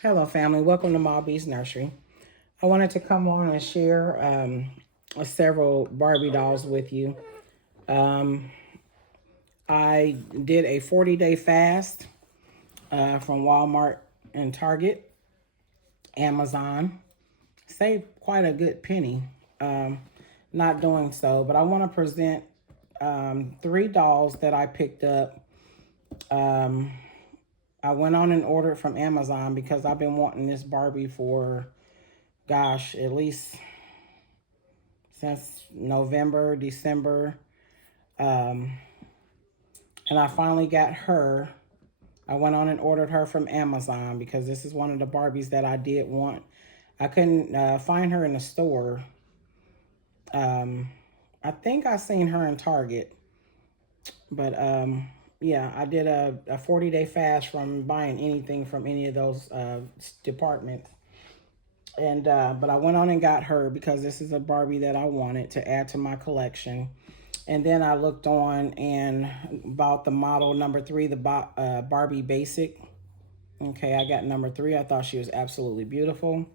Hello, family. Welcome to Ma B's Nursery. I wanted to come on and share several Barbie dolls with you. Um, I did a 40-day fast from Walmart and Target, Amazon. Saved quite a good penny not doing so, but I want to present three dolls that I picked up. Um, I went on and ordered from Amazon because I've been wanting this Barbie for, gosh, at least since November, December. Um, and I finally got her. I went on and ordered her from Amazon because this is one of the Barbies that I did want. I couldn't find her in the store. Um, I think I seen her in Target, but yeah, I did a 40-day fast from buying anything from any of those departments. And but I went on and got her because this is a Barbie that I wanted to add to my collection. And then I looked on and bought the model number 3, the Barbie Basic. Okay, I got number 3. I thought she was absolutely beautiful.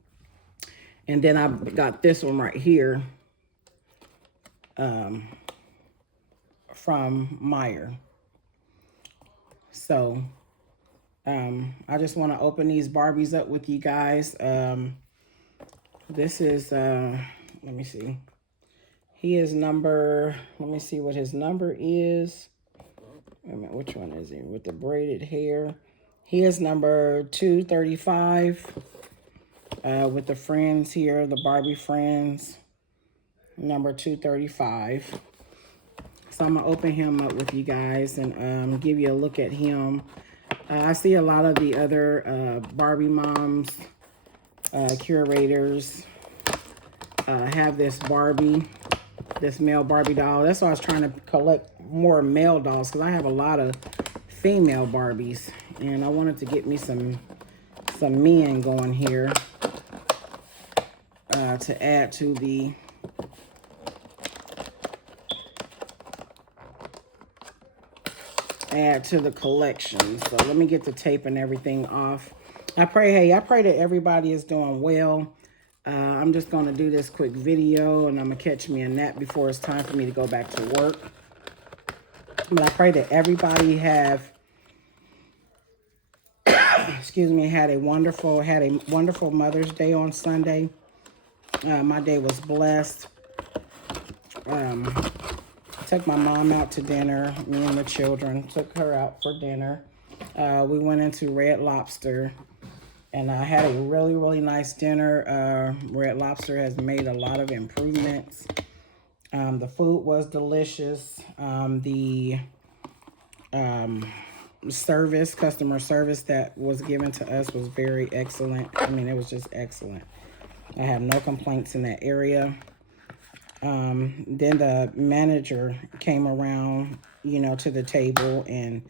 And then I got this one right here um, from Meyer. So I just want to open these Barbies up with you guys. This is, let me see. He is number, let me see what his number is. Wait a minute, which one is he? With the braided hair. He is number 235. With the friends here, the Barbie friends. Number 235. So I'm going to open him up with you guys and give you a look at him. I see a lot of the other Barbie moms, curators, have this Barbie. This male Barbie doll. That's why I was trying to collect more male dolls because I have a lot of female Barbies, and I wanted to get me some men going here to add to the collection. So let me get the tape and everything off. I pray that everybody is doing well. I'm just going to do this quick video, and I'm going to catch me a nap before it's time for me to go back to work. But I pray that everybody have, excuse me, had a wonderful Mother's Day on Sunday. My day was blessed. Took my mom out to dinner. Me and the children took her out for dinner. We went into Red Lobster. And I had a really, really nice dinner. Red Lobster has made a lot of improvements. The food was delicious. The customer service that was given to us was very excellent. I mean, it was just excellent. I have no complaints in that area. Then the manager came around, to the table and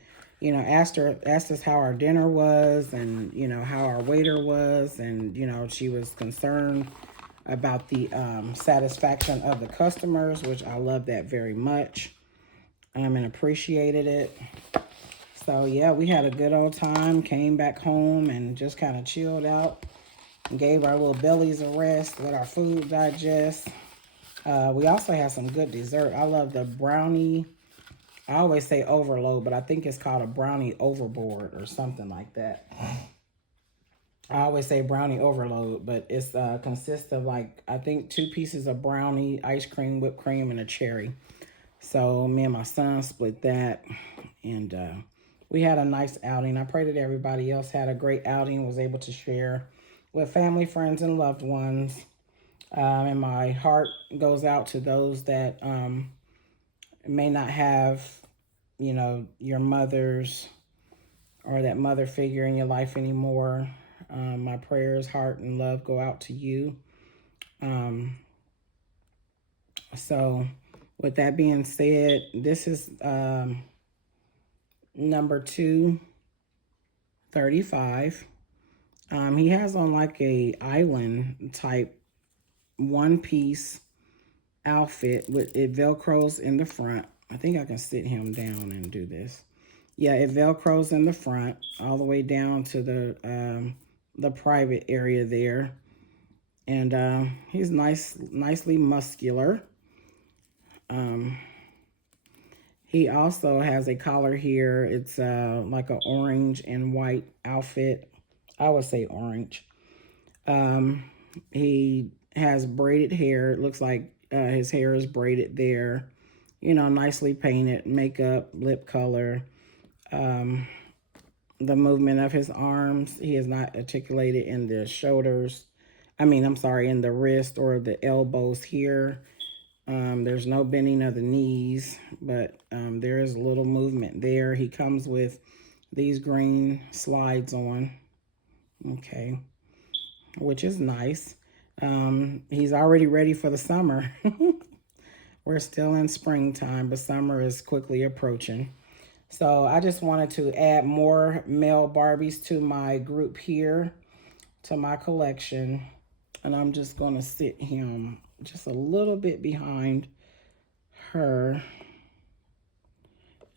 asked us how our dinner was and, how our waiter was. And, she was concerned about the satisfaction of the customers, which I love that very much and appreciated it. So, yeah, we had a good old time, came back home and just kind of chilled out, gave our little bellies a rest, let our food digest. We also had some good dessert. I love the brownie. I always say overload, but I think it's called a brownie overboard or something like that. I always say brownie overload, but it's consists of I think 2 pieces of brownie, ice cream, whipped cream, and a cherry. So me and my son split that, and we had a nice outing. I pray that everybody else had a great outing, was able to share with family, friends, and loved ones. And my heart goes out to those that may not have, your mothers or that mother figure in your life anymore. My prayers, heart, and love go out to you. So with that being said, this is number 235. He has on a island type one-piece outfit with it velcros in the front. I think I can sit him down and do this. Yeah, it velcros in the front all the way down to the the private area there. And he's nicely muscular. He also has a collar here. It's like an orange and white outfit. I would say orange. He has braided hair. It looks like his hair is braided there. You know, nicely painted, makeup, lip color. The movement of his arms, he is not articulated in the shoulders. I'm sorry, in the wrist or the elbows here. There's no bending of the knees, but there is a little movement there. He comes with these green slides on, okay, which is nice. He's already ready for the summer. We're still in springtime, but summer is quickly approaching. So I just wanted to add more male Barbies to my group here, to my collection. And I'm just going to sit him just a little bit behind her.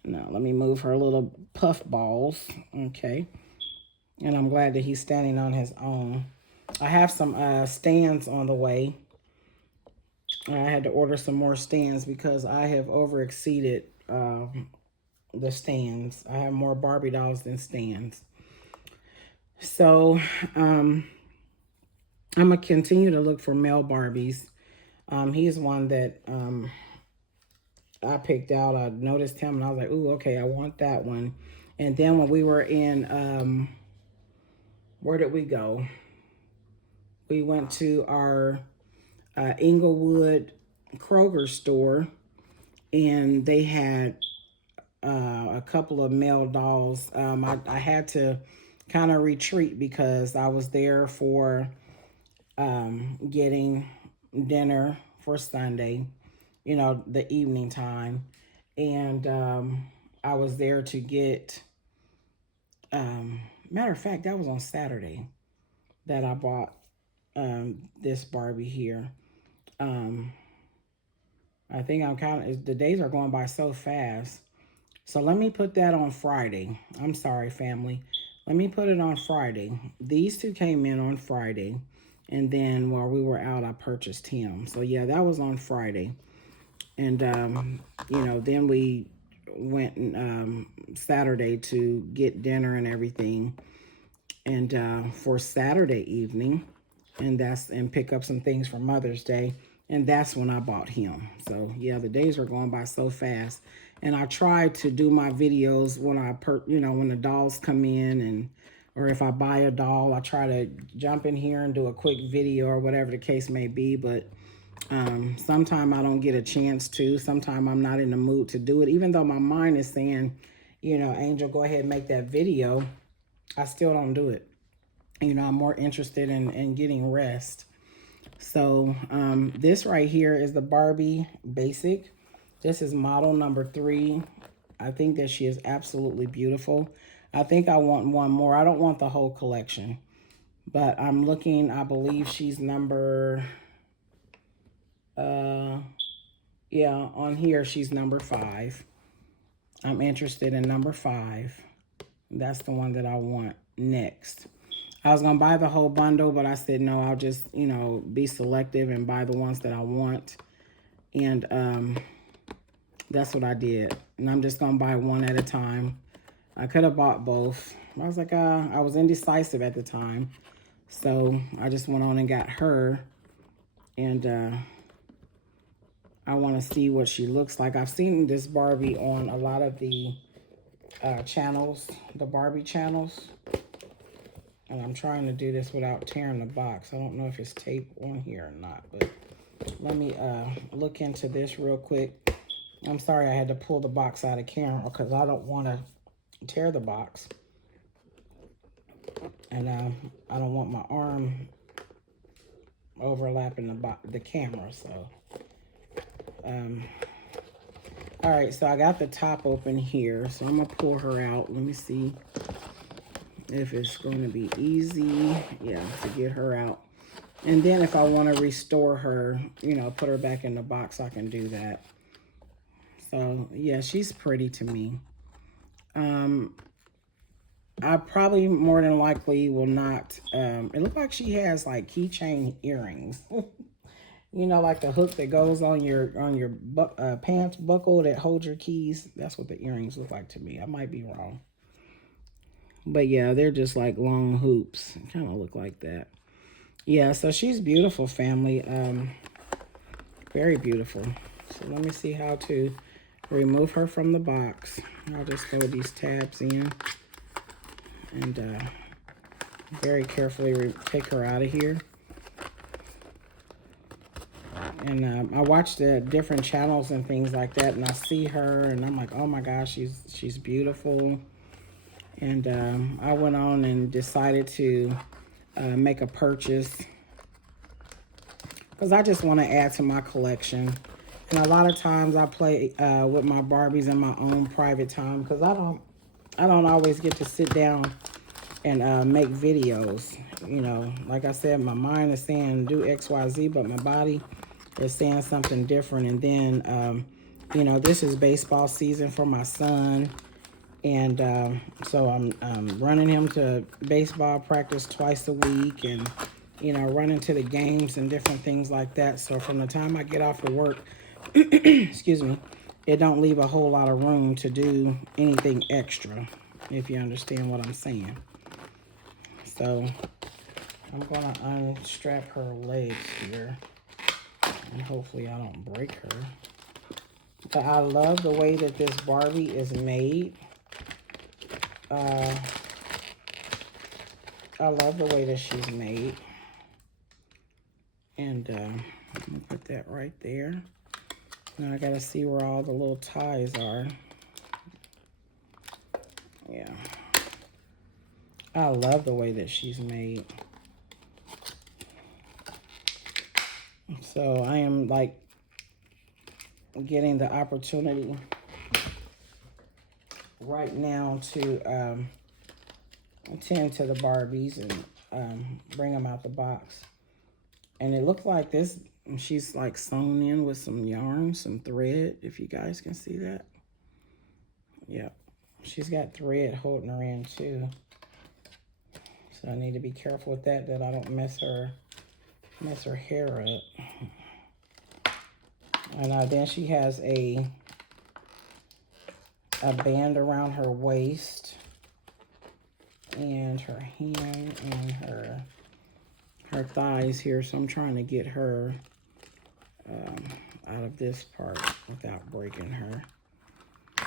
Now, let me move her little puff balls. Okay. And I'm glad that he's standing on his own. I have some stands on the way. I had to order some more stands because I have overexceeded the stands. I have more Barbie dolls than stands. So, I'm going to continue to look for male Barbies. He's one that I picked out. I noticed him and I was like, ooh, okay, I want that one. And then when we were in, where did we go? We went to our Inglewood Kroger store, and they had a couple of male dolls. I had to kind of retreat because I was there for getting dinner for Sunday, you know, the evening time. And I was there to get, matter of fact, that was on Saturday that I bought this Barbie here. I think the days are going by so fast. So let me put that on Friday. I'm sorry, family. Let me put it on Friday. These two came in on Friday. And then while we were out, I purchased him. So yeah, that was on Friday. And, you know, then we went Saturday to get dinner and everything. And for Saturday evening, and pick up some things for Mother's Day. And that's when I bought him. So yeah, the days are going by so fast. And I try to do my videos when when the dolls come in, or if I buy a doll, I try to jump in here and do a quick video or whatever the case may be. But sometimes I don't get a chance to. Sometimes I'm not in the mood to do it. Even though my mind is saying, you know, Angel, go ahead and make that video, I still don't do it. You know, I'm more interested in getting rest. So this right here is the Barbie Basic. This is model number 3. I think that she is absolutely beautiful. I think I want one more. I don't want the whole collection. But I'm looking, I believe she's number, on here she's number 5. I'm interested in number 5. That's the one that I want next. I was going to buy the whole bundle, but I said, no, I'll just, you know, be selective and buy the ones that I want. And that's what I did. And I'm just going to buy one at a time. I could have bought both. I was like, I was indecisive at the time. So I just went on and got her. And I want to see what she looks like. I've seen this Barbie on a lot of the channels, the Barbie channels. And I'm trying to do this without tearing the box. I don't know if it's tape on here or not, but let me look into this real quick. I'm sorry I had to pull the box out of camera because I don't want to tear the box. And I don't want my arm overlapping the camera, so. All right, so I got the top open here, so I'm going to pull her out. Let me see if it's going to be easy, to get her out. And then if I want to restore her, you know, put her back in the box, I can do that. So, yeah, she's pretty to me. I probably more than likely will not. It looks like she has like keychain earrings. You know, like the hook that goes on your pants buckle that holds your keys. That's what the earrings look like to me. I might be wrong. But yeah, they're just like long hoops. Kind of look like that. Yeah, so she's beautiful, family. Very beautiful. So let me see how to remove her from the box. I'll just throw these tabs in and very carefully take her out of here. And I watch the different channels and things like that, and I see her, and I'm like, oh my gosh, she's beautiful. And I went on and decided to make a purchase because I just want to add to my collection. And a lot of times I play with my Barbies in my own private time because I don't always get to sit down and make videos. You know, like I said, my mind is saying do X, Y, Z, but my body is saying something different. And then, you know, this is baseball season for my son. And so I'm running him to baseball practice twice a week and, you know, running to the games and different things like that. So from the time I get off of work, excuse me, it don't leave a whole lot of room to do anything extra, if you understand what I'm saying. So I'm going to unstrap her legs here, and hopefully I don't break her. But I love the way that this Barbie is made. I love the way that she's made. And I'm going to put that right there. Now I got to see where all the little ties are. Yeah. I love the way that she's made. So I am like getting the opportunity right now to attend to the Barbies and bring them out the box. And it looks like this, she's like sewn in with some yarn, some thread, if you guys can see that. Yep. She's got thread holding her in too. So I need to be careful with that I don't mess her hair up. And then she has a band around her waist and her hand and her thighs here. So I'm trying to get her out of this part without breaking her.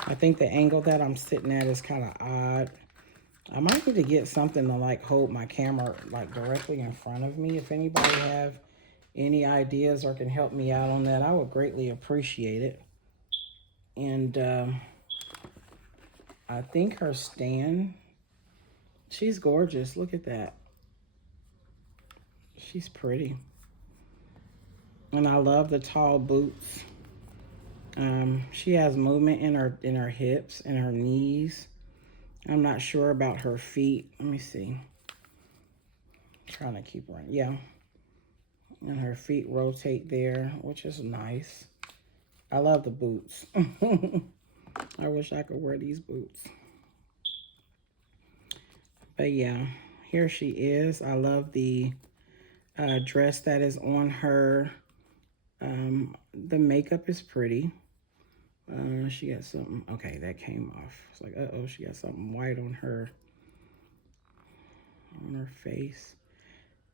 I think the angle that I'm sitting at is kind of odd. I might need to get something to like hold my camera like directly in front of me. If anybody have any ideas or can help me out on that, I would greatly appreciate it. And I think her stand, she's gorgeous. Look at that. She's pretty. And I love the tall boots. She has movement in her hips and her knees. I'm not sure about her feet. Let me see. I'm trying to keep her. Yeah. And her feet rotate there, which is nice. I love the boots. I wish I could wear these boots. But yeah, here she is. I love the dress that is on her. The makeup is pretty. She got something. Okay, that came off. It's like, uh-oh, she got something white on her face.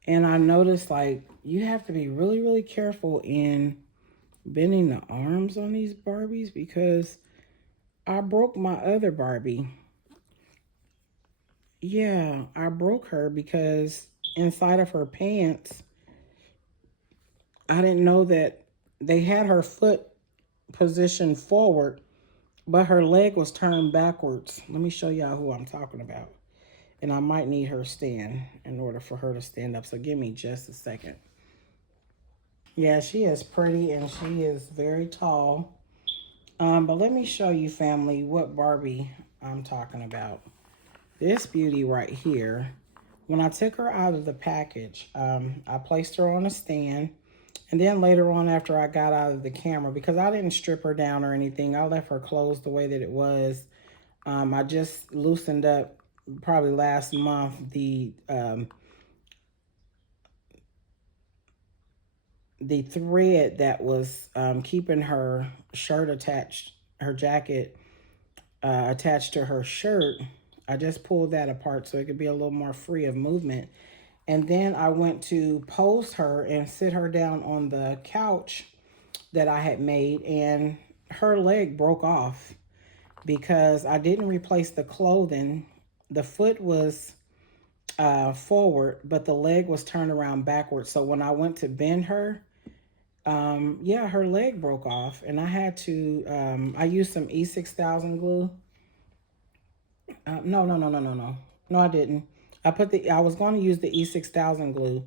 And I noticed, like, you have to be really, really careful in bending the arms on these Barbies because I broke my other Barbie. Yeah, I broke her because inside of her pants, I didn't know that they had her foot positioned forward, but her leg was turned backwards. Let me show y'all who I'm talking about. And I might need her stand in order for her to stand up. So give me just a second. Yeah, she is pretty and she is very tall. But let me show you, family, what Barbie I'm talking about. This beauty right here, when I took her out of the package, I placed her on a stand. And then later on, after I got out of the camera, because I didn't strip her down or anything, I left her clothes the way that it was. I just loosened up probably last month, the thread that was keeping her shirt attached, her jacket attached to her shirt, I just pulled that apart so it could be a little more free of movement. And then I went to pose her and sit her down on the couch that I had made, and her leg broke off because I didn't replace the clothing. The foot was forward, but the leg was turned around backwards. So when I went to bend her, yeah, her leg broke off, and I had to, I used some E6000 glue. No. No, I didn't. I was going to use the E6000 glue,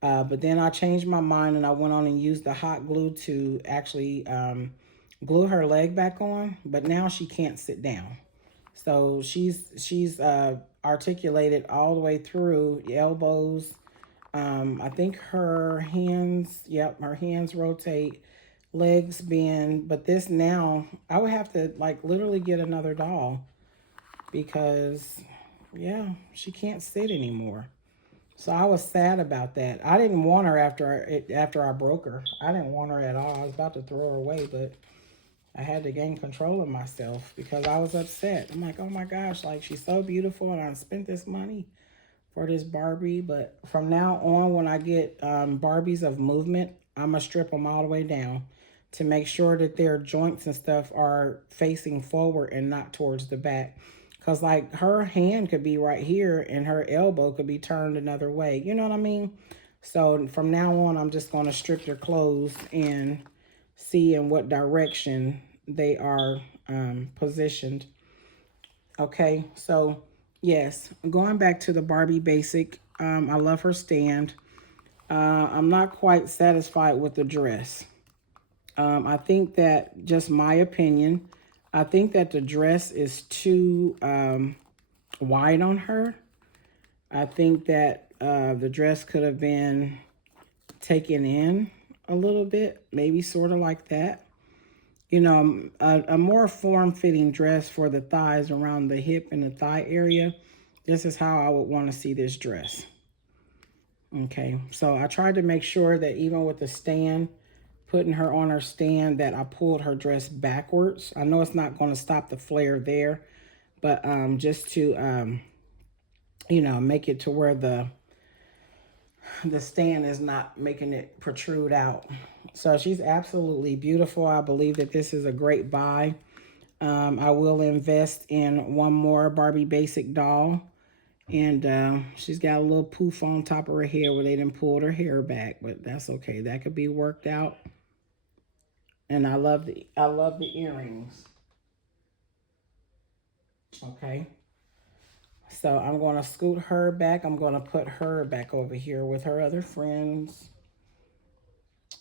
but then I changed my mind and I went on and used the hot glue to actually glue her leg back on. But now she can't sit down. So she's articulated all the way through the elbows. I think her hands, yep, her hands rotate, legs bend. But this now, I would have to like literally get another doll because, yeah, she can't sit anymore. So I was sad about that. I didn't want her after I broke her. I didn't want her at all. I was about to throw her away, but I had to gain control of myself because I was upset. I'm like, oh my gosh, like she's so beautiful and I spent this money for this Barbie. But from now on, when I get Barbies of movement, I'm going to strip them all the way down to make sure that their joints and stuff are facing forward and not towards the back. Because like her hand could be right here and her elbow could be turned another way. You know what I mean? So from now on, I'm just going to strip their clothes and see in what direction they are positioned. Okay, so yes, going back to the Barbie basic, I love her stand. I'm not quite satisfied with the dress. I think that, just my opinion, I think that the dress is too wide on her. I think that the dress could have been taken in a little bit, maybe sort of like that. You know, a more form-fitting dress for the thighs around the hip and the thigh area. This is how I would want to see this dress. Okay, so I tried to make sure that even with the stand, putting her on her stand, that I pulled her dress backwards. I know it's not going to stop the flare there, but just to, you know, make it to where the stand is not making it protrude out. So she's absolutely beautiful. I believe that this is a great buy. I will invest in one more Barbie basic doll. And she's got a little poof on top of her hair where they didn't pull her hair back, but that's okay. That could be worked out. And I love the earrings. Okay. So I'm going to scoot her back. I'm going to put her back over here with her other friends.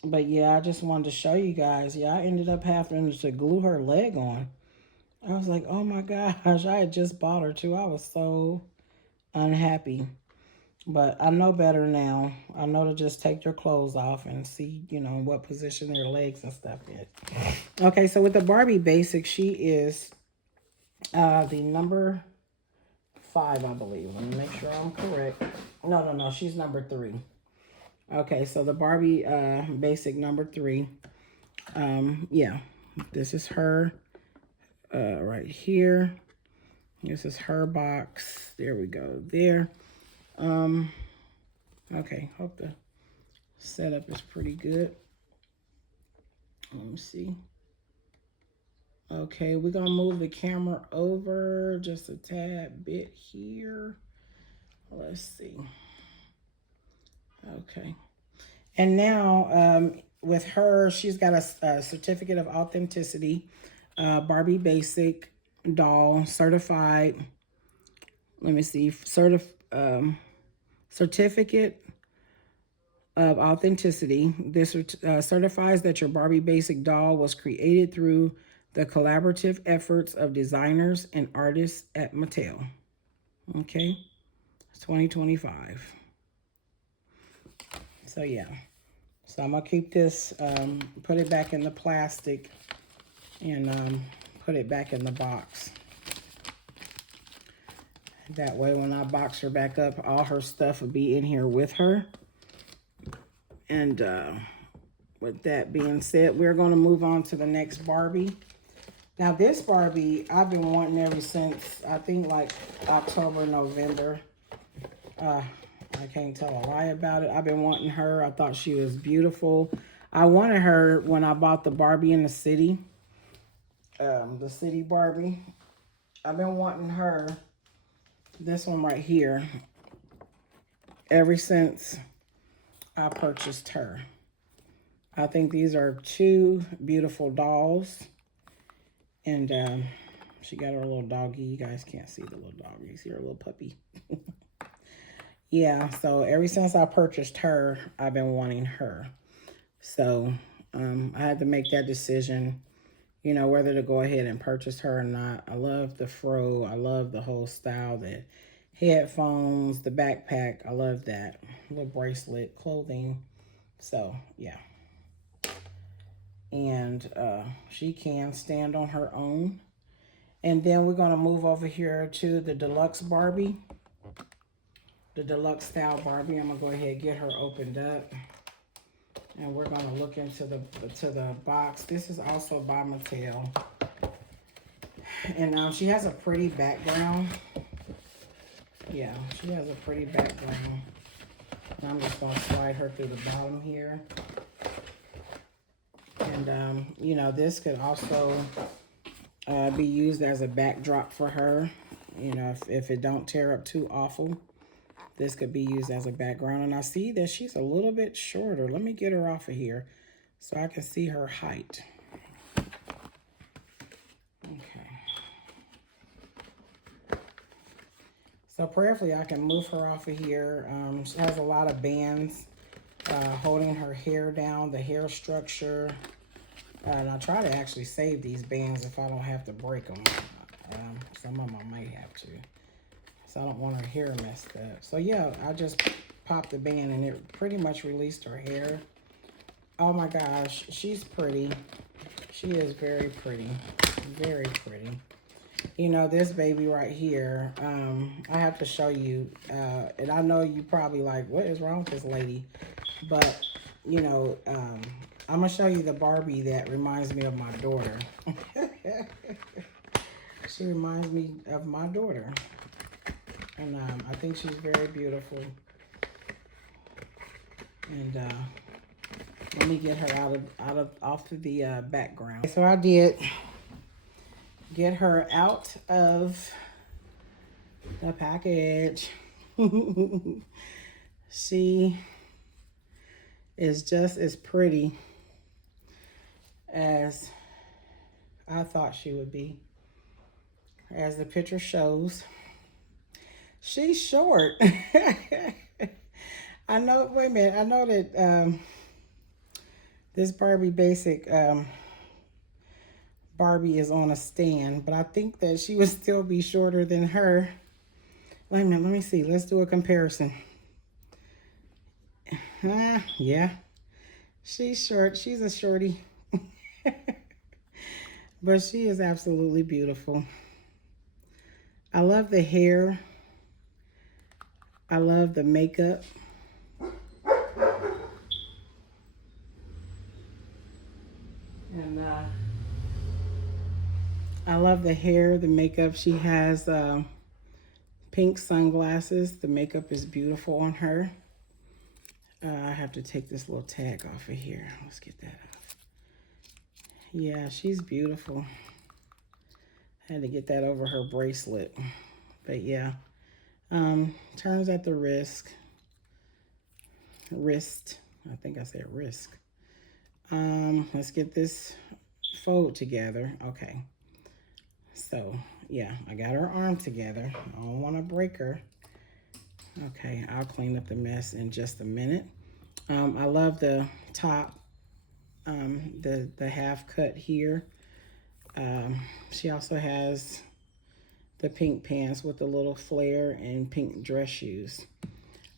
But yeah, I just wanted to show you guys. Yeah, I ended up having to glue her leg on. I was like, oh my gosh, I had just bought her too. I was so unhappy. But I know better now. I know to just take their clothes off and see, you know, what position their legs and stuff is. Okay, so with the Barbie basic, she is the number 5, I believe. Let me make sure I'm correct. No, she's number 3. Okay, so the Barbie basic number 3. Yeah, this is her right here. This is her box. There we go. There. Okay, hope the setup is pretty good. Let me see. Okay, we're going to move the camera over just a tad bit here. Let's see. Okay. And now, with her, she's got a certificate of authenticity, Barbie Basic doll, certified. Let me see. Certificate of authenticity. This certifies that your Barbie Basic doll was created through the collaborative efforts of designers and artists at Mattel. Okay, it's 2025. So yeah, so I'm gonna keep this, put it back in the plastic, and put it back in the box. That way when I box her back up, all her stuff will be in here with her. And with that being said, we're going to move on to the next Barbie. Now this Barbie, I've been wanting ever since, I think like October, November. I can't tell a lie about it. I've been wanting her. I thought she was beautiful. I wanted her when I bought the Barbie in the city. The city Barbie. I've been wanting her, this one right here, ever since I purchased her. I think these are two beautiful dolls. And she got her little doggy. You guys can't see the little doggy. You see her little puppy. Yeah, so ever since I purchased her, I've been wanting her. So I had to make that decision, you know, whether to go ahead and purchase her or not. I love the fro. I love the whole style, the headphones, the backpack. I love that. Little bracelet, clothing. So, yeah. And she can stand on her own. And then we're going to move over here to the Deluxe Barbie. The Deluxe style Barbie. I'm going to go ahead and get her opened up. And we're going to look into the box. This is also by Mattel. And she has a pretty background. Yeah, she has a pretty background. And I'm just going to slide her through the bottom here. And, you know, this could also be used as a backdrop for her. You know, if it don't tear up too awful, this could be used as a background. And I see that she's a little bit shorter. Let me get her off of here so I can see her height. Okay. So prayerfully, I can move her off of here. She has a lot of bands holding her hair down, the hair structure. And I try to actually save these bands if I don't have to break them. Some of them I might have to. So I don't want her hair messed up. So yeah, I just popped the band and it pretty much released her hair. Oh my gosh, she's pretty. She is very pretty. Very pretty. You know, this baby right here, I have to show you. And I know you probably like, what is wrong with this lady? But, you know, I'm going to show you the Barbie that reminds me of my daughter. She reminds me of my daughter. And I think she's very beautiful. And let me get her off to the background. So I did get her out of the package. She is just as pretty as I thought she would be. As the picture shows, she's short. I know, wait a minute, I know that this Barbie basic Barbie is on a stand, but I think that she would still be shorter than her. Wait a minute, let me see. Let's do a comparison. Yeah, she's short. She's a shorty. But she is absolutely beautiful. I love the hair. I love the makeup. And I love the hair, the makeup. She has pink sunglasses. The makeup is beautiful on her. I have to take this little tag off of here. Let's get that off. Yeah, she's beautiful. Had to get that over her bracelet. But yeah, turns at the wrist. I think I said wrist. Let's get this fold together. Okay. So yeah, I got her arm together. I don't want to break her. Okay, I'll clean up the mess in just a minute. I love the top, the half cut here. She also has the pink pants with a little flare and pink dress shoes.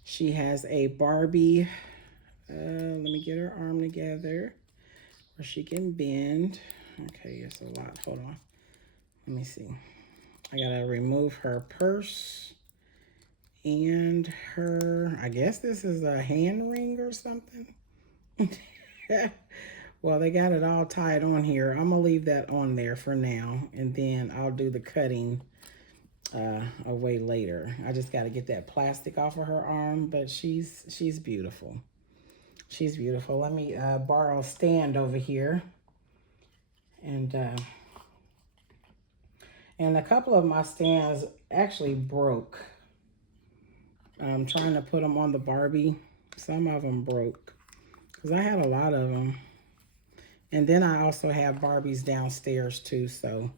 She has a Barbie. Let me get her arm together where she can bend. Okay, it's a lot. Hold on. Let me see. I gotta remove her purse. And her, I guess this is a hand ring or something. Well, they got it all tied on here. I'm gonna leave that on there for now, and then I'll do the cutting away later. I just got to get that plastic off of her arm, but she's beautiful. She's beautiful. Let me borrow a stand over here, and a couple of my stands actually broke. I'm trying to put them on the Barbie. Some of them broke because I had a lot of them. And then I also have Barbies downstairs too. So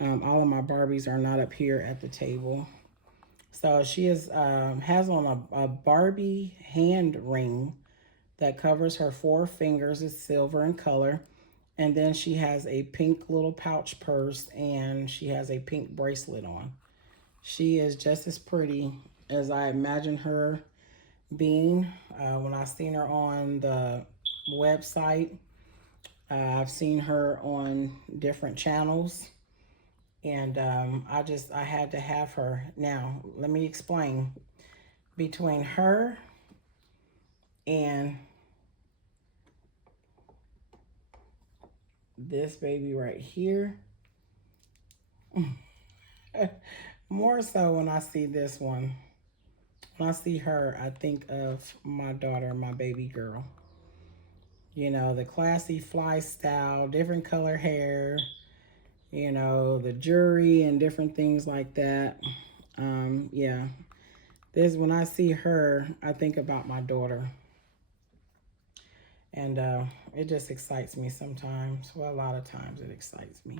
all of my Barbies are not up here at the table. So she has on a Barbie hand ring that covers her 4 fingers. It's silver in color. And then she has a pink little pouch purse, and she has a pink bracelet on. She is just as pretty as I imagine her being. When I seen her on the website, I've seen her on different channels, and I had to have her. Now, let me explain. Between her and this baby right here, more so when I see this one. When I see her, I think of my daughter, my baby girl. You know, the classy fly style, different color hair, you know, the jewelry and different things like that. Yeah, when I see her, I think about my daughter. And it just excites me sometimes. Well, a lot of times it excites me,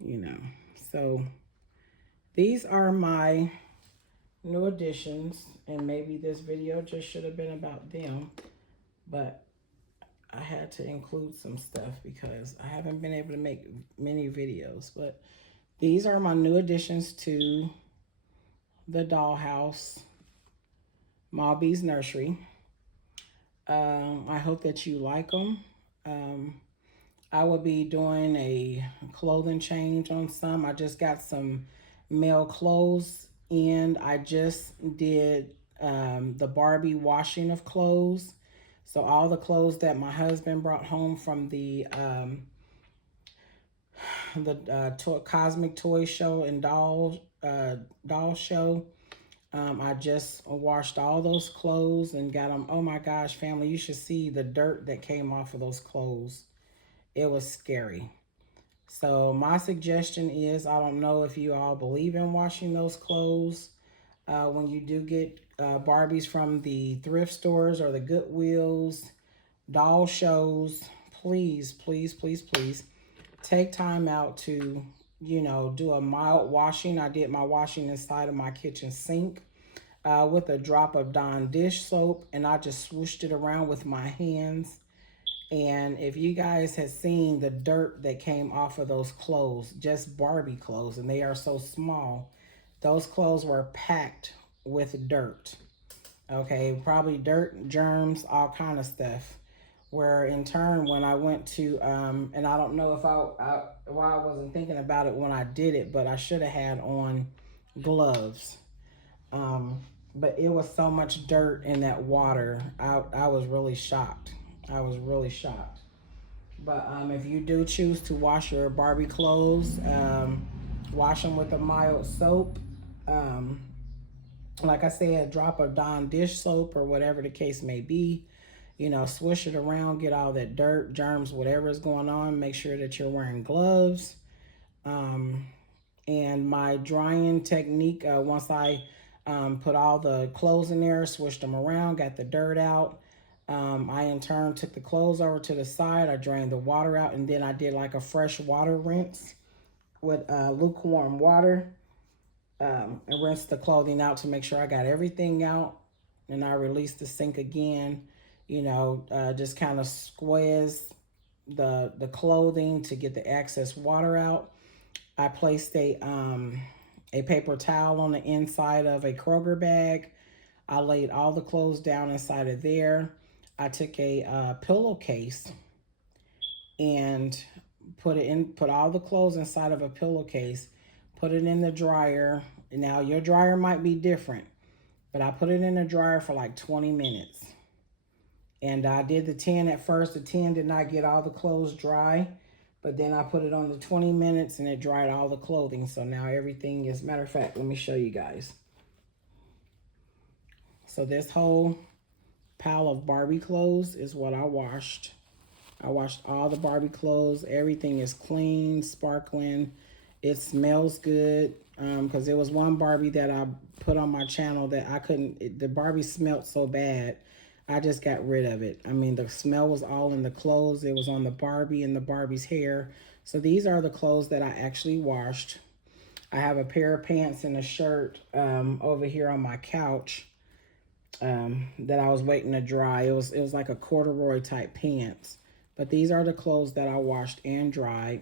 you know. So these are my new additions, and maybe this video just should have been about them, but I had to include some stuff because I haven't been able to make many videos. But these are my new additions to the dollhouse, Malby's Nursery. I hope that you like them. I will be doing a clothing change on some. I just got some male clothes, and I just did the Barbie washing of clothes. So all the clothes that my husband brought home from the Cosmic Toy Show and doll show, I just washed all those clothes and got them. Oh my gosh, family, you should see the dirt that came off of those clothes. It was scary. So my suggestion is, I don't know if you all believe in washing those clothes. When you do get Barbies from the thrift stores or the Goodwills, doll shows, please, please, please, please take time out to, you know, do a mild washing. I did my washing inside of my kitchen sink with a drop of Dawn dish soap, and I just swooshed it around with my hands. And if you guys had seen the dirt that came off of those clothes, just Barbie clothes, and they are so small, those clothes were packed with dirt. Okay, probably dirt, germs, all kind of stuff. Where in turn, when I went to, and I don't know if why I wasn't thinking about it when I did it, but I should have had on gloves. But it was so much dirt in that water. I was really shocked. I was really shocked. But if you do choose to wash your Barbie clothes, wash them with a mild soap. Like I said, a drop of Dawn dish soap or whatever the case may be. You know, swish it around, get all that dirt, germs, whatever is going on. Make sure that you're wearing gloves. And my drying technique, once I put all the clothes in there, swished them around, got the dirt out. I in turn took the clothes over to the side. I drained the water out, and then I did like a fresh water rinse with lukewarm water, and rinsed the clothing out to make sure I got everything out. And I released the sink again, you know, just kind of squeeze the clothing to get the excess water out. I placed a paper towel on the inside of a Kroger bag. I laid all the clothes down inside of there. I took a pillowcase and put all the clothes inside of a pillowcase, put it in the dryer. Now your dryer might be different. But I put it in the dryer for like 20 minutes. And I did the 10 at first. The 10 did not get all the clothes dry. But then I put it on the 20 minutes and it dried all the clothing. So now everything is, matter of fact, let me show you guys. So this whole pile of Barbie clothes is what I washed. I washed all the Barbie clothes. Everything is clean, sparkling. It smells good. Because there was one Barbie that I put on my channel that I couldn't, the Barbie smelled so bad. I just got rid of it. I mean, the smell was all in the clothes. It was on the Barbie and the Barbie's hair. So these are the clothes that I actually washed. I have a pair of pants and a shirt over here on my couch that I was waiting to dry. It was like a corduroy type pants. But these are the clothes that I washed and dried.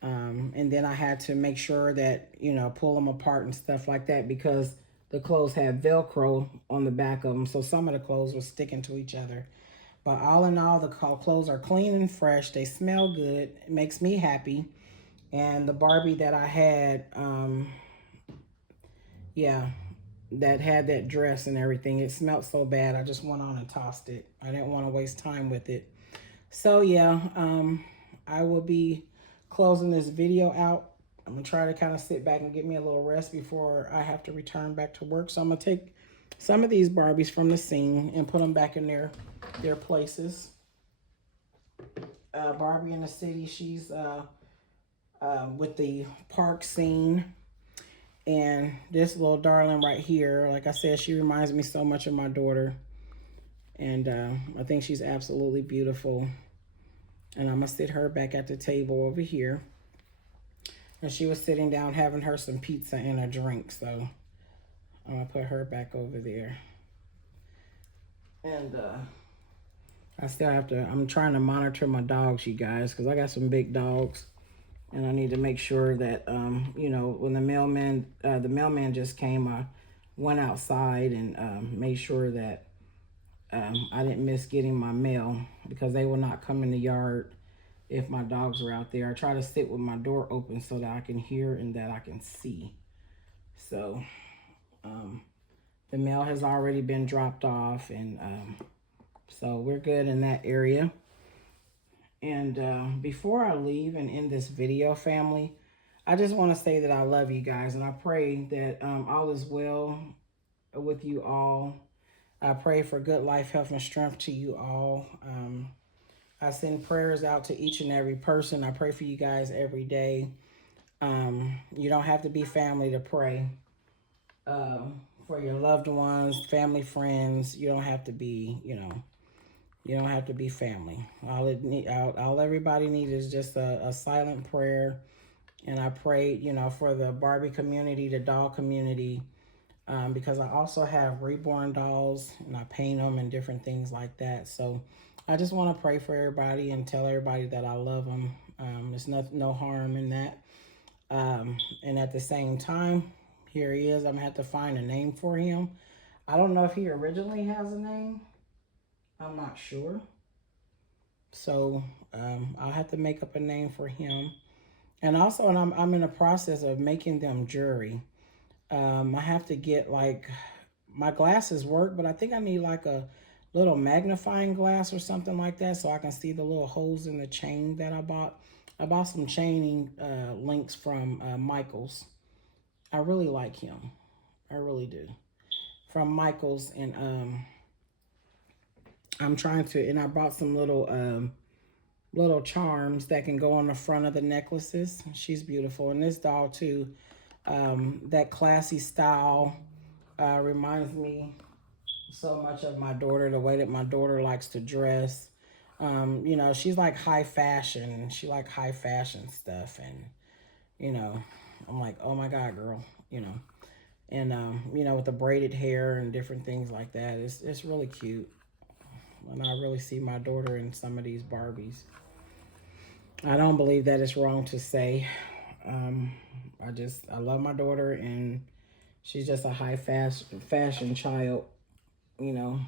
And then I had to make sure that, you know, pull them apart and stuff like that because the clothes had Velcro on the back of them. So some of the clothes were sticking to each other. But all in all, the clothes are clean and fresh. They smell good. It makes me happy. And the Barbie that I had, yeah, that had that dress and everything, it smelled so bad. I just went on and tossed it. I didn't want to waste time with it. So yeah, I will be closing this video out. I'm gonna try to kind of sit back and get me a little rest before I have to return back to work. So I'm gonna take some of these Barbies from the scene and put them back in their places. Barbie in the city, she's with the park scene. And this little darling right here, like I said, she reminds me so much of my daughter. And I think she's absolutely beautiful. And I'm going to sit her back at the table over here. And she was sitting down having her some pizza and a drink. So I'm going to put her back over there. And I still have to, I'm trying to monitor my dogs, you guys, because I got some big dogs. And I need to make sure that, you know, when the mailman just came, I went outside and made sure that I didn't miss getting my mail because they will not come in the yard if my dogs are out there. I try to sit with my door open so that I can hear and that I can see. So the mail has already been dropped off, and so we're good in that area. And before I leave and end this video, family, I just want to say that I love you guys, and I pray that all is well with you all. I pray for good life, health, and strength to you all. I send prayers out to each and every person. I pray for you guys every day. You don't have to be family to pray for your loved ones, family, friends. You don't have to be, you know, you don't have to be family. All everybody needs is just a silent prayer. And I pray, you know, for the Barbie community, the doll community, because I also have reborn dolls and I paint them and different things like that. So I just want to pray for everybody and tell everybody that I love them. There's no harm in that. And at the same time, here he is. I'm going to have to find a name for him. I don't know if he originally has a name. I'm not sure. So I'll have to make up a name for him. And also, I'm in the process of making them jewelry. I have to get, like, my glasses work, but I think I need like a little magnifying glass or something like that so I can see the little holes in the chain that I bought. I bought some chaining links from Michaels. I really like him. I really do. From Michaels, and I'm trying to, and I bought some little charms that can go on the front of the necklaces. She's beautiful. And this doll too, that classy style reminds me so much of my daughter, the way that my daughter likes to dress. You know, she's like high fashion. She like high fashion stuff. And, you know, I'm like, oh my God, girl, you know. And, you know, with the braided hair and different things like that, it's really cute. And I really see my daughter in some of these Barbies. I don't believe that it's wrong to say. I love my daughter, and she's just a high fashion child, you know.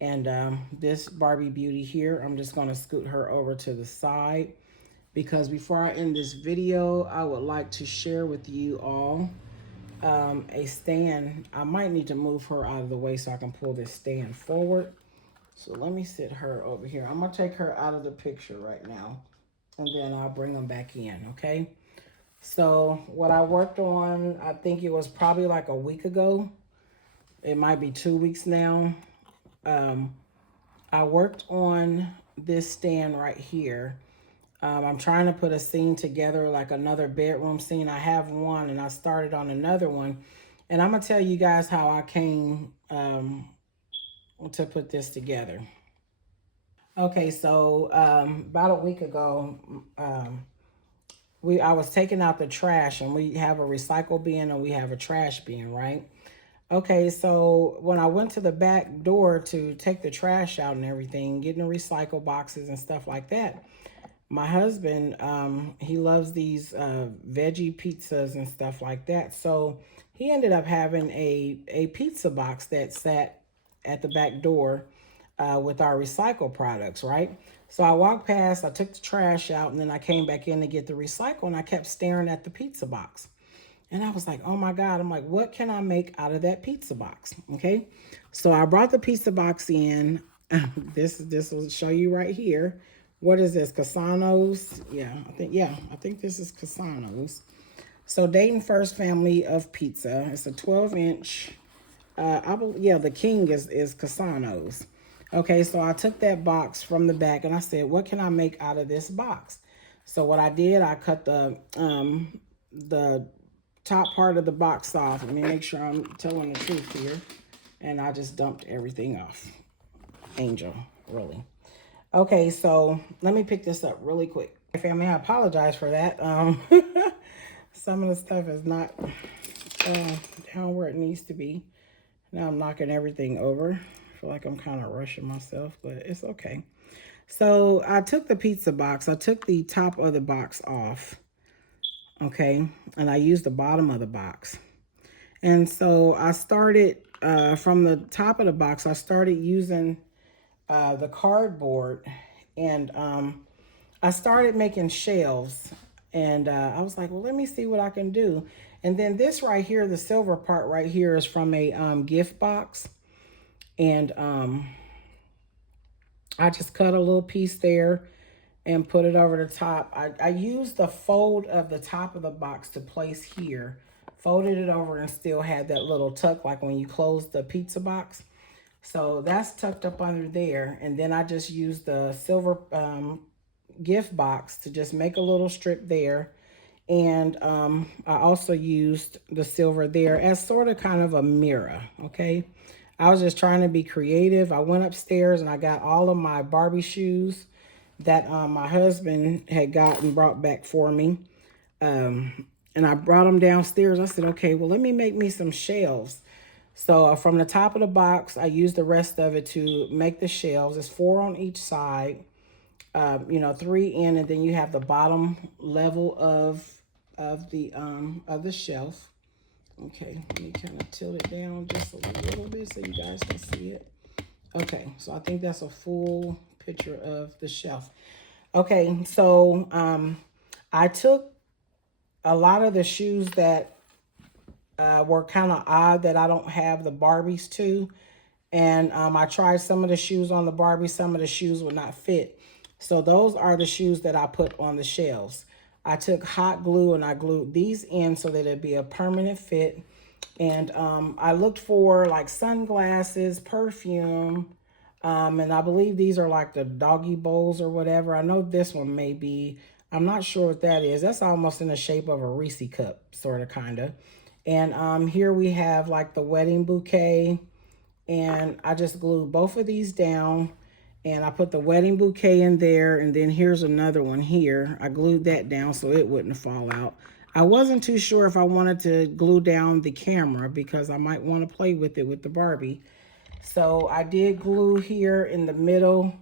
And this Barbie beauty here, I'm just going to scoot her over to the side, because before I end this video, I would like to share with you all a stand. I might need to move her out of the way so I can pull this stand forward. So let me sit her over here. I'm going to take her out of the picture right now, and then I'll bring them back in, okay? So what I worked on, I think it was probably like a week ago. It might be 2 weeks now. I worked on this stand right here. I'm trying to put a scene together, like another bedroom scene. I have one and I started on another one. And I'm going to tell you guys how I came to put this together. Okay, so about a week ago, I was taking out the trash, and we have a recycle bin and we have a trash bin, right? Okay, so when I went to the back door to take the trash out and everything, getting the recycle boxes and stuff like that, my husband, he loves these veggie pizzas and stuff like that. So he ended up having a pizza box that sat at the back door with our recycle products, right? So I walked past, I took the trash out, and then I came back in to get the recycle, and I kept staring at the pizza box. And I was like, oh my God. I'm like, what can I make out of that pizza box? Okay. So I brought the pizza box in. This will show you right here. What is this? Casano's? I think this is Casano's. So Dayton First Family of Pizza. It's a 12-inch. The king is Casano's. Okay, so I took that box from the back and I said, what can I make out of this box? So what I did, I cut the top part of the box off. Let me make sure I'm telling the truth here. And I just dumped everything off. Angel, really. Okay, so let me pick this up really quick. Family, I apologize for that. Some of the stuff is not down where it needs to be. Now I'm knocking everything over. I feel like I'm kind of rushing myself, but it's okay. So I took the pizza box. I took the top of the box off. Okay, and I used the bottom of the box. And so I started from the top of the box, I started using the cardboard, and I started making shelves. And I was like, well, let me see what I can do. And then this right here, the silver part right here, is from a gift box. And I just cut a little piece there and put it over the top. I used the fold of the top of the box to place here. Folded it over and still had that little tuck like when you close the pizza box. So that's tucked up under there. And then I just used the silver gift box to just make a little strip there. And I also used the silver there as sort of kind of a mirror, okay? I was just trying to be creative. I went upstairs and I got all of my Barbie shoes that my husband had gotten brought back for me. And I brought them downstairs. I said, okay, well, let me make me some shelves. So from the top of the box, I used the rest of it to make the shelves. It's 4 on each side, 3 in, and then you have the bottom level of the shelf. Okay, let me kind of tilt it down just a little bit so you guys can see it. Okay, so I think that's a full picture of the shelf. Okay, so I took a lot of the shoes that were kind of odd that I don't have the Barbies to. And I tried some of the shoes on the Barbie. Some of the shoes would not fit. So those are the shoes that I put on the shelves. I took hot glue and I glued these in so that it'd be a permanent fit. And I looked for like sunglasses, perfume, and I believe these are like the doggy bowls or whatever. I know this one may be, I'm not sure what that is. That's almost in the shape of a Reese cup, sort of, kind of. And here we have like the wedding bouquet. And I just glued both of these down. And I put the wedding bouquet in there. And then here's another one here. I glued that down so it wouldn't fall out. I wasn't too sure if I wanted to glue down the camera because I might want to play with it with the Barbie. So I did glue here in the middle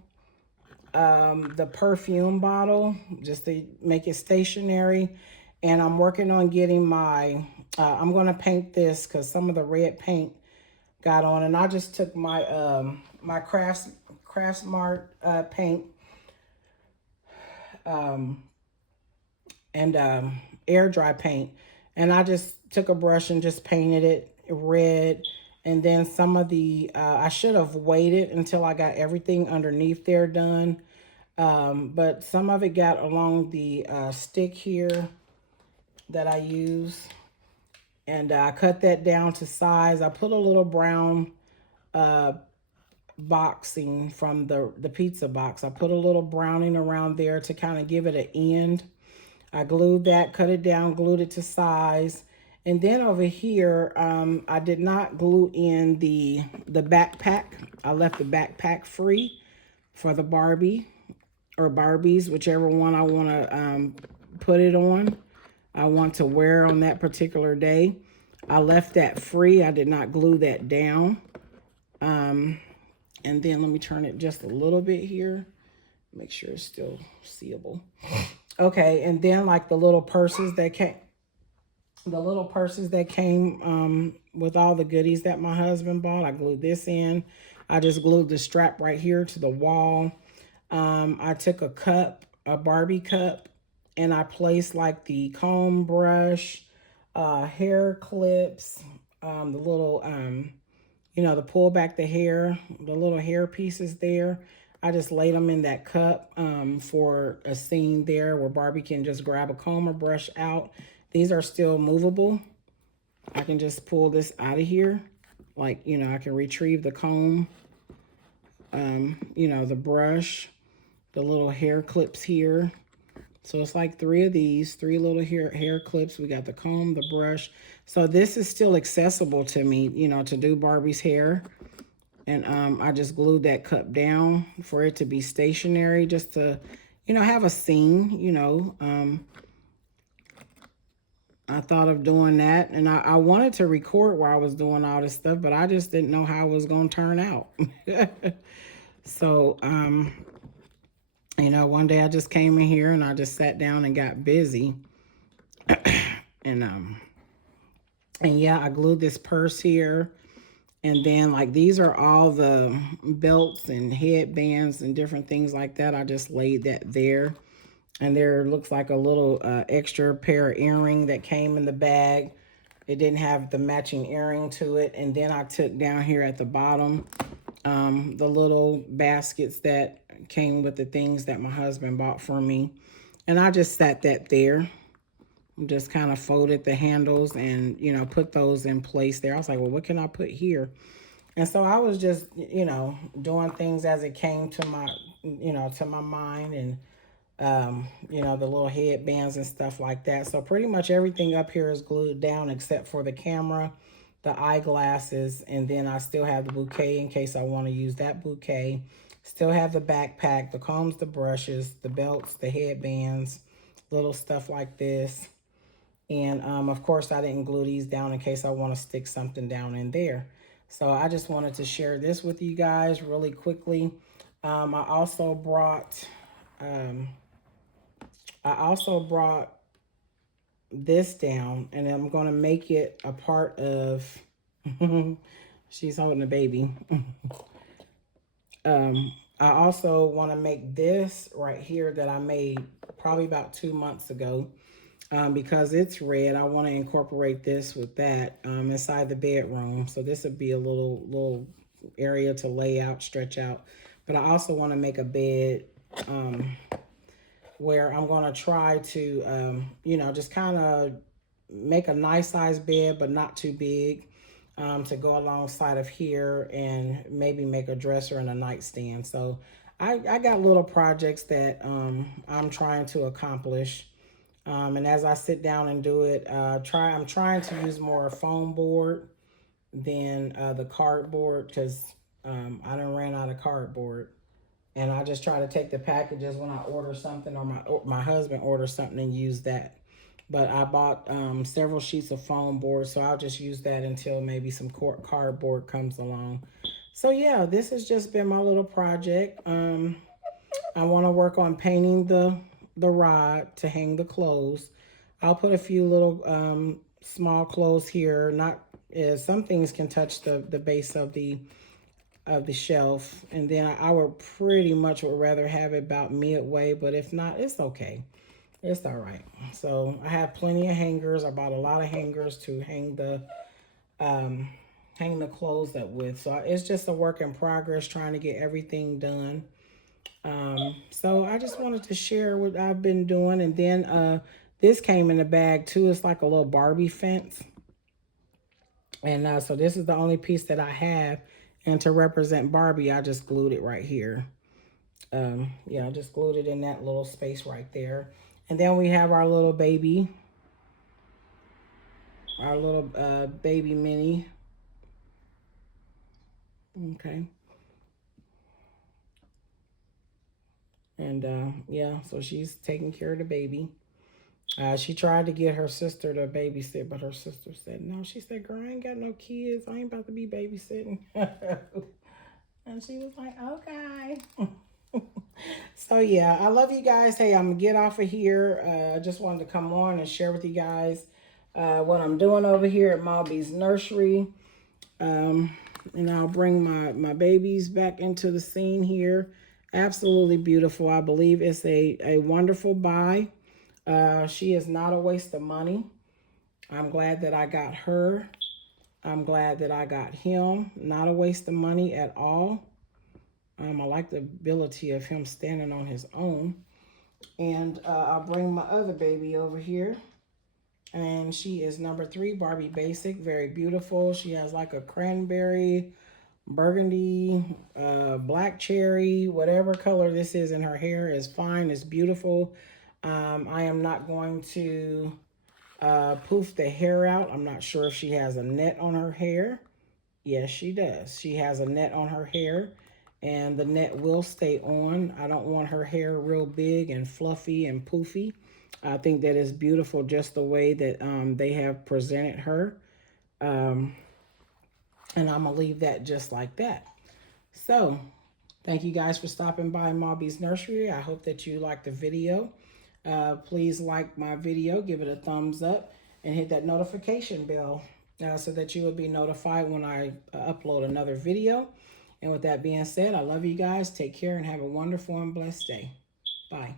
the perfume bottle just to make it stationary. And I'm working on getting my, I'm going to paint this because some of the red paint got on. And I just took my my Craftsmart paint and air dry paint, And I just took a brush and just painted it red. And then some of the, I should have waited until I got everything underneath there done. But some of it got along the stick here that I use. And I cut that down to size. I put a little brown boxing from the pizza box. I put a little browning around there to kind of give it an end. I glued that, cut it down, glued it to size. And then over here, I did not glue in the backpack. I left the backpack free for the Barbie or Barbies, whichever one I want to put it on. I want to wear on that particular day. I left that free. I did not glue that down. And then let me turn it just a little bit here. Make sure it's still seeable. Okay, and then like the little purses that came, with all the goodies that my husband bought, I glued this in. I just glued the strap right here to the wall. I took a cup, a Barbie cup, and I placed like the comb brush, hair clips, the little, you know, to pull back the hair, the little hair pieces there. I just laid them in that cup for a scene there where Barbie can just grab a comb or brush out. These are still movable. I can just pull this out of here. Like, you know, I can retrieve the comb, you know, the brush, the little hair clips here. So it's like three of these, three little hair clips. We got the comb, the brush. So this is still accessible to me, you know, to do Barbie's hair. And I just glued that cup down for it to be stationary, just to, you know, have a scene, you know. I thought of doing that. And I wanted to record while I was doing all this stuff, but I just didn't know how it was going to turn out. So, you know, one day I just came in here and I just sat down and got busy. And yeah, I glued this purse here. And then like these are all the belts and headbands and different things like that. I just laid that there. And there looks like a little extra pair of earring that came in the bag. It didn't have the matching earring to it. And then I took down here at the bottom the little baskets that came with the things that my husband bought for me. And I just sat that there. Just kind of folded the handles and, you know, put those in place there. I was like, well, what can I put here? And so I was just, you know, doing things as it came to my, you know, to my mind, and, you know, the little headbands and stuff like that. So pretty much everything up here is glued down except for the camera, the eyeglasses, and then I still have the bouquet in case I want to use that bouquet. Still have the backpack, the combs, the brushes, the belts, the headbands, little stuff like this. And, of course, I didn't glue these down in case I want to stick something down in there. So I just wanted to share this with you guys really quickly. I also brought this down, and I'm going to make it a part of, she's holding a baby. I also want to make this right here that I made probably about 2 months ago. Because it's red, I want to incorporate this with that inside the bedroom. So this would be a little area to lay out, stretch out. But I also want to make a bed where I'm going to try to, you know, just kind of make a nice size bed, but not too big, to go alongside of here, and maybe make a dresser and a nightstand. So I got little projects that I'm trying to accomplish. And as I sit down and do it, I'm trying to use more foam board than the cardboard, because I done ran out of cardboard. And I just try to take the packages when I order something, or my husband orders something, and use that. But I bought several sheets of foam board, so I'll just use that until maybe some cardboard comes along. So yeah, this has just been my little project. I want to work on painting the rod to hang the clothes. I'll put a few little small clothes here. Not some things can touch the base of the shelf, and then I would pretty much rather have it about midway, but if not, it's okay. It's all right. So I have plenty of hangers. I bought a lot of hangers to um, hang the clothes up with. So it's just a work in progress trying to get everything done. So I just wanted to share what I've been doing. And then this came in a bag too. It's like a little Barbie fence. And so this is the only piece that I have. And to represent Barbie, I just glued it right here. Yeah, I just glued it in that little space right there. And then we have our little baby mini. Okay. And yeah, so she's taking care of the baby. She tried to get her sister to babysit, but her sister said no. She said, "Girl, I ain't got no kids. I ain't about to be babysitting." And she was like, "Okay." So yeah, I love you guys. Hey, I'm gonna get off of here. I just wanted to come on and share with you guys what I'm doing over here at Malby's Nursery. And I'll bring my babies back into the scene here. Absolutely beautiful. I believe it's a wonderful buy. She is not a waste of money. I'm glad that I got her. I'm glad that I got him. Not a waste of money at all. I like the ability of him standing on his own. And I'll bring my other baby over here. And she is number 3, Barbie Basic. Very beautiful. She has like a cranberry, burgundy, black cherry, whatever color this is in her hair is fine. It's beautiful. I am not going to poof the hair out. I'm not sure if she has a net on her hair. Yes, she does. She has a net on her hair, and the net will stay on. I don't want her hair real big and fluffy and poofy. I think that is beautiful just the way that they have presented her. Um, and I'm going to leave that just like that. So, thank you guys for stopping by Mobby's Nursery. I hope that you liked the video. Please like my video, give it a thumbs up, and hit that notification bell so that you will be notified when I upload another video. And with that being said, I love you guys. Take care and have a wonderful and blessed day. Bye.